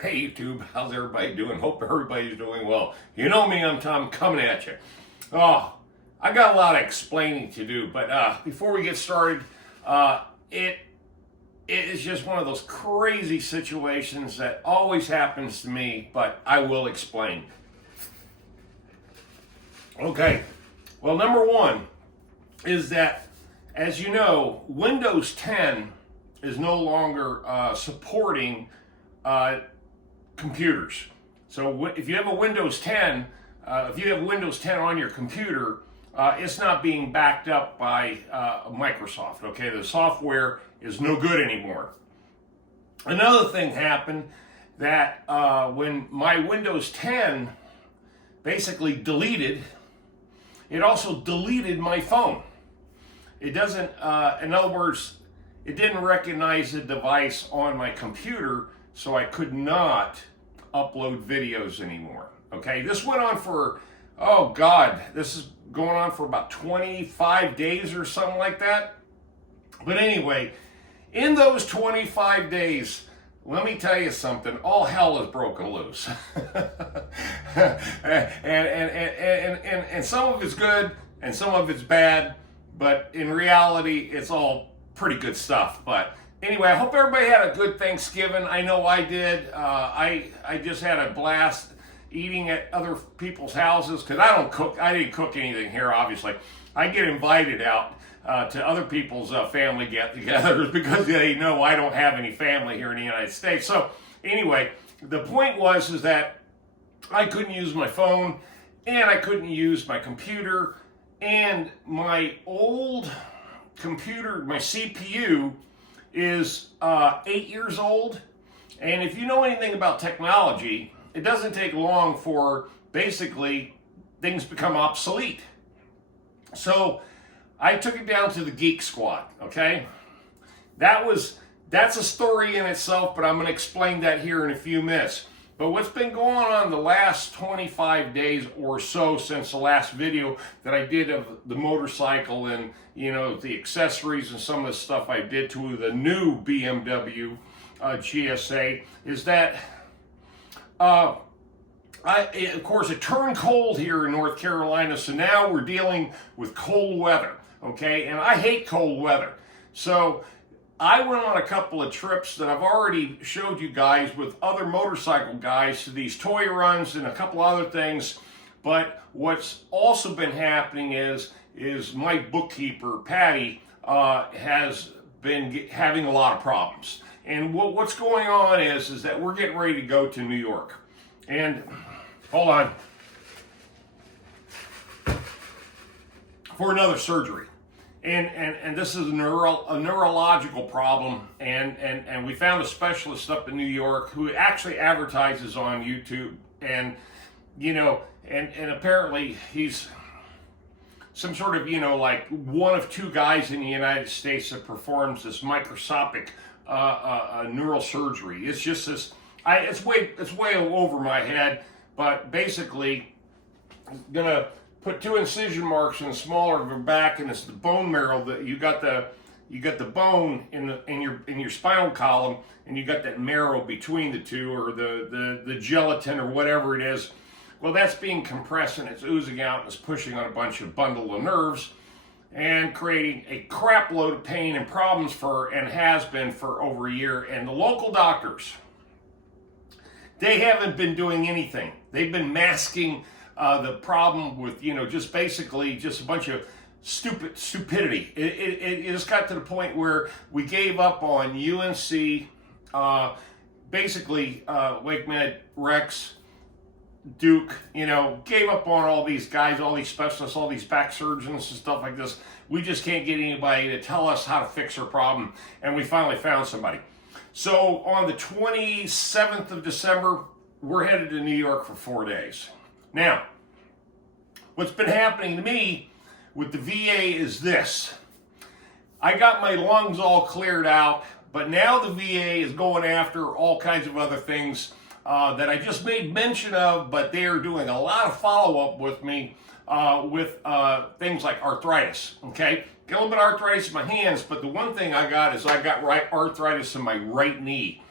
Hey YouTube, how's everybody doing? Hope everybody's doing well. You know me, I'm Tom, coming at you. Oh, I got a lot of explaining to do, but before we get started, it is just one of those crazy situations that always happens to me, but I will explain. Okay, well, number one is that, as you know, Windows 10 is no longer supporting computers. So if you have a Windows 10, if you have Windows 10 on your computer, it's not being backed up by Microsoft. Okay, the software is no good anymore. Another thing happened that when my Windows 10 basically deleted, it also deleted my phone. It doesn't, in other words, it didn't recognize the device on my computer, so I could not upload videos anymore. Okay, this went on for, oh God, this is going on for about 25 days or something like that. But anyway, in those 25 days, let me tell you something, all hell is broken loose. and some of it's good and some of it's bad, but in reality, it's all pretty good stuff. But anyway, I hope everybody had a good Thanksgiving. I know I did. I just had a blast eating at other people's houses because I don't cook. I didn't cook anything here, obviously. I get invited out to other people's family get-togethers because they know I don't have any family here in the United States. So anyway, the point is that I couldn't use my phone and I couldn't use my computer, and my old computer, my CPU, is 8 years old. And if you know anything about technology, it doesn't take long for basically things become obsolete. So I took it down to the Geek Squad, okay? That's a story in itself, but I'm going to explain that here in a few minutes. But what's been going on the last 25 days or so since the last video that I did of the motorcycle and, you know, the accessories and some of the stuff I did to the new BMW GSA is that, of course, it turned cold here in North Carolina, so now we're dealing with cold weather, okay? And I hate cold weather. So I went on a couple of trips that I've already showed you guys with other motorcycle guys to these toy runs and a couple other things. But what's also been happening is my bookkeeper, Patty, has been having a lot of problems. And what's going on is that we're getting ready to go to New York. And hold on. For another surgery. And this is a neurological problem, and we found a specialist up in New York who actually advertises on YouTube, and you know, and apparently he's some sort of, you know, like one of two guys in the United States that performs this microscopic neural surgery. It's just this, it's way over my head, but basically gonna put two incision marks in the smaller of your back, and it's the bone marrow that you got the bone in your spinal column, and you got that marrow between the two, or the gelatin or whatever it is. Well, that's being compressed and it's oozing out and it's pushing on a bunch of bundle of nerves and creating a crap load of pain and problems and has been for over a year. And the local doctors, they haven't been doing anything. They've been masking the problem with, you know, just basically just a bunch of stupidity. It just got to the point where we gave up on UNC, basically Wake Med, Rex, Duke, you know, gave up on all these guys, all these specialists, all these back surgeons and stuff like this. We just can't get anybody to tell us how to fix our problem, and we finally found somebody. So on the 27th of December, we're headed to New York for 4 days. Now, what's been happening to me with the VA is this. I got my lungs all cleared out, but now the VA is going after all kinds of other things that I just made mention of, but they are doing a lot of follow-up with me with things like arthritis, okay? Got a little bit of arthritis in my hands, but the one thing I got is I got arthritis in my right knee.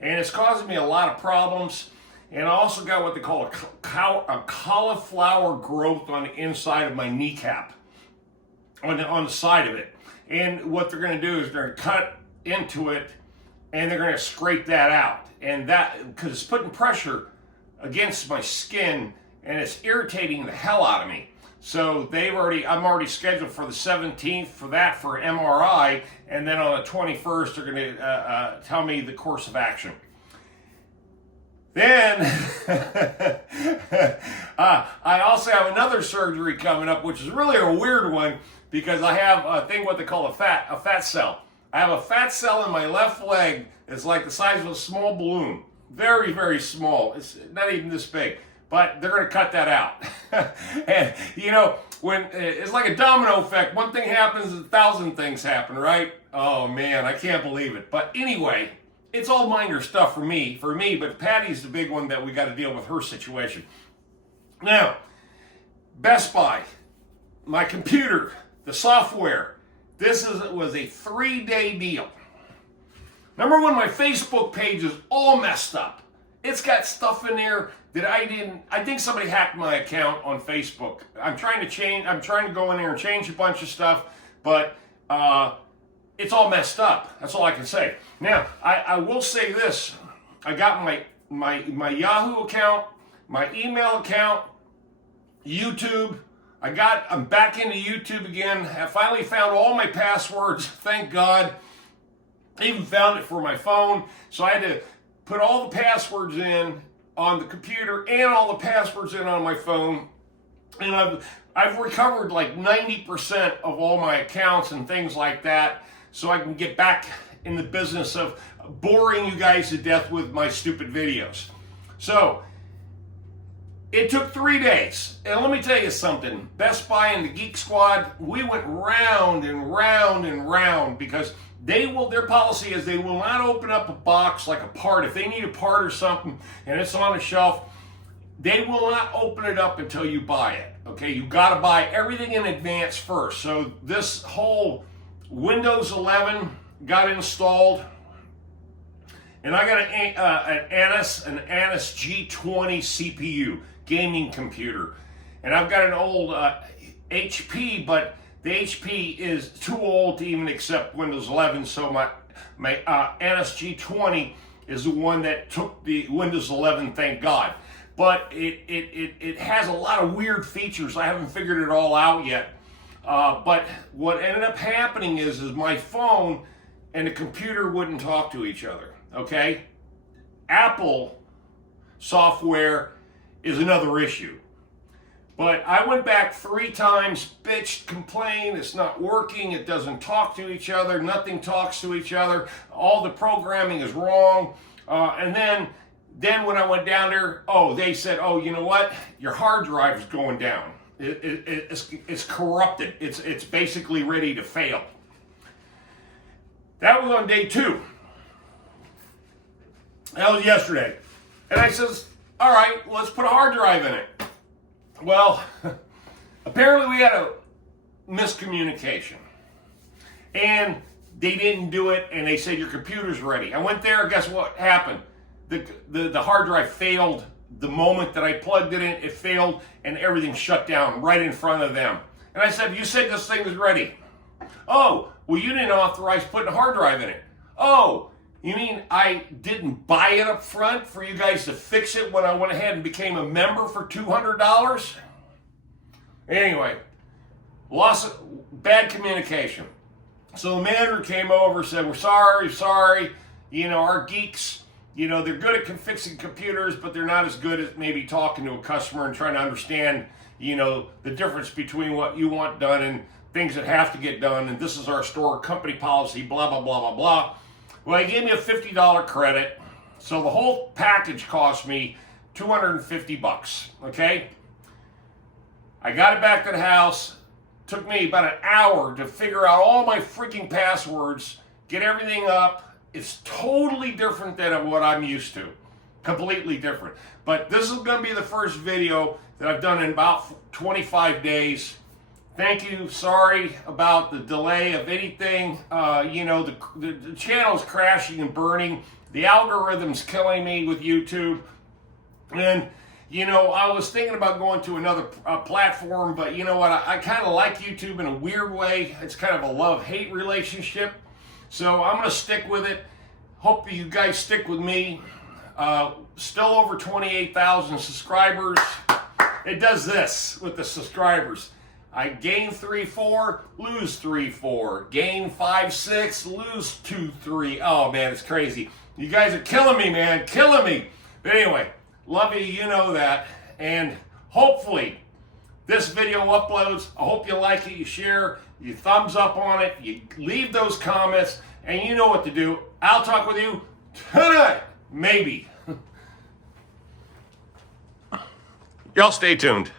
and it's causing me a lot of problems. And I also got what they call a cauliflower growth on the inside of my kneecap, on the side of it. And what they're going to do is they're going to cut into it, and they're going to scrape that out. And that, because it's putting pressure against my skin, and it's irritating the hell out of me. So I'm already scheduled for the 17th for MRI, and then on the 21st they're going to tell me the course of action. Then I also have another surgery coming up, which is really a weird one, because I have a thing what they call a fat cell. I have a fat cell in my left leg. It's like the size of a small balloon. Very, very small. It's not even this big. But they're going to cut that out. And, when it's like a domino effect, one thing happens, 1,000 things happen, right? Oh, man, I can't believe it. But anyway, it's all minor stuff for me, but Patty's the big one that we got to deal with her situation. Now, Best Buy, my computer, the software, was a 3-day deal. Number one, my Facebook page is all messed up. It's got stuff in there that I think somebody hacked my account on Facebook. I'm trying to go in there and change a bunch of stuff, but it's all messed up. That's all I can say. Now, I will say this. I got my Yahoo account, my email account, YouTube. I'm back into YouTube again. I finally found all my passwords, thank God. I even found it for my phone. So I had to put all the passwords in on the computer and all the passwords in on my phone. And I've recovered like 90% of all my accounts and things like that, so I can get back in the business of boring you guys to death with my stupid videos. So it took 3 days. And let me tell you something. Best Buy and the Geek Squad, we went round and round and round, because their policy is they will not open up a box like a part. If they need a part or something and it's on a shelf, they will not open it up until you buy it. Okay, you got to buy everything in advance first. So this whole Windows 11 got installed, and I got an Anis G20 CPU gaming computer, and I've got an old HP, but the HP is too old to even accept Windows 11, so my Anis G20 is the one that took the Windows 11, thank God. But it has a lot of weird features. I haven't figured it all out yet. But what ended up happening is my phone and the computer wouldn't talk to each other, okay? Apple software is another issue. But I went back 3 times, bitched, complained, it's not working, it doesn't talk to each other, nothing talks to each other, all the programming is wrong. And then when I went down there, they said, you know what? Your hard drive is going down. It's corrupted. It's basically ready to fail. That was on day 2. That was yesterday. And I says, all right, let's put a hard drive in it. Well, apparently we had a miscommunication. And they didn't do it, and they said your computer's ready. I went there, guess what happened? The hard drive failed. The moment that I plugged it in, it failed, and everything shut down right in front of them. And I said, you said this thing is ready. Oh, well, you didn't authorize putting a hard drive in it. Oh, you mean I didn't buy it up front for you guys to fix it when I went ahead and became a member for $200? Anyway, bad communication. So the manager came over and said, we're sorry. Our geeks, they're good at fixing computers, but they're not as good at maybe talking to a customer and trying to understand, the difference between what you want done and things that have to get done. And this is our store company policy, blah, blah, blah, blah, blah. Well, he gave me a $50 credit. So the whole package cost me $250, okay? I got it back to the house. Took me about an hour to figure out all my freaking passwords, get everything up. It's totally different than what I'm used to. Completely different. But this is going to be the first video that I've done in about 25 days. Thank you. Sorry about the delay of anything. The channel's crashing and burning. The algorithm's killing me with YouTube. And, I was thinking about going to another platform, but you know what? I kind of like YouTube in a weird way. It's kind of a love-hate relationship. So I'm going to stick with it. Hope you guys stick with me. Still over 28,000 subscribers. It does this with the subscribers. I gain 3-4, lose 3-4. Gain 5-6, lose 2-3. Oh man, it's crazy. You guys are killing me, man. Killing me. But anyway, love you, you know that. And hopefully this video uploads. I hope you like it, you share, you thumbs up on it, you leave those comments, and you know what to do. I'll talk with you tonight. Maybe. Y'all stay tuned.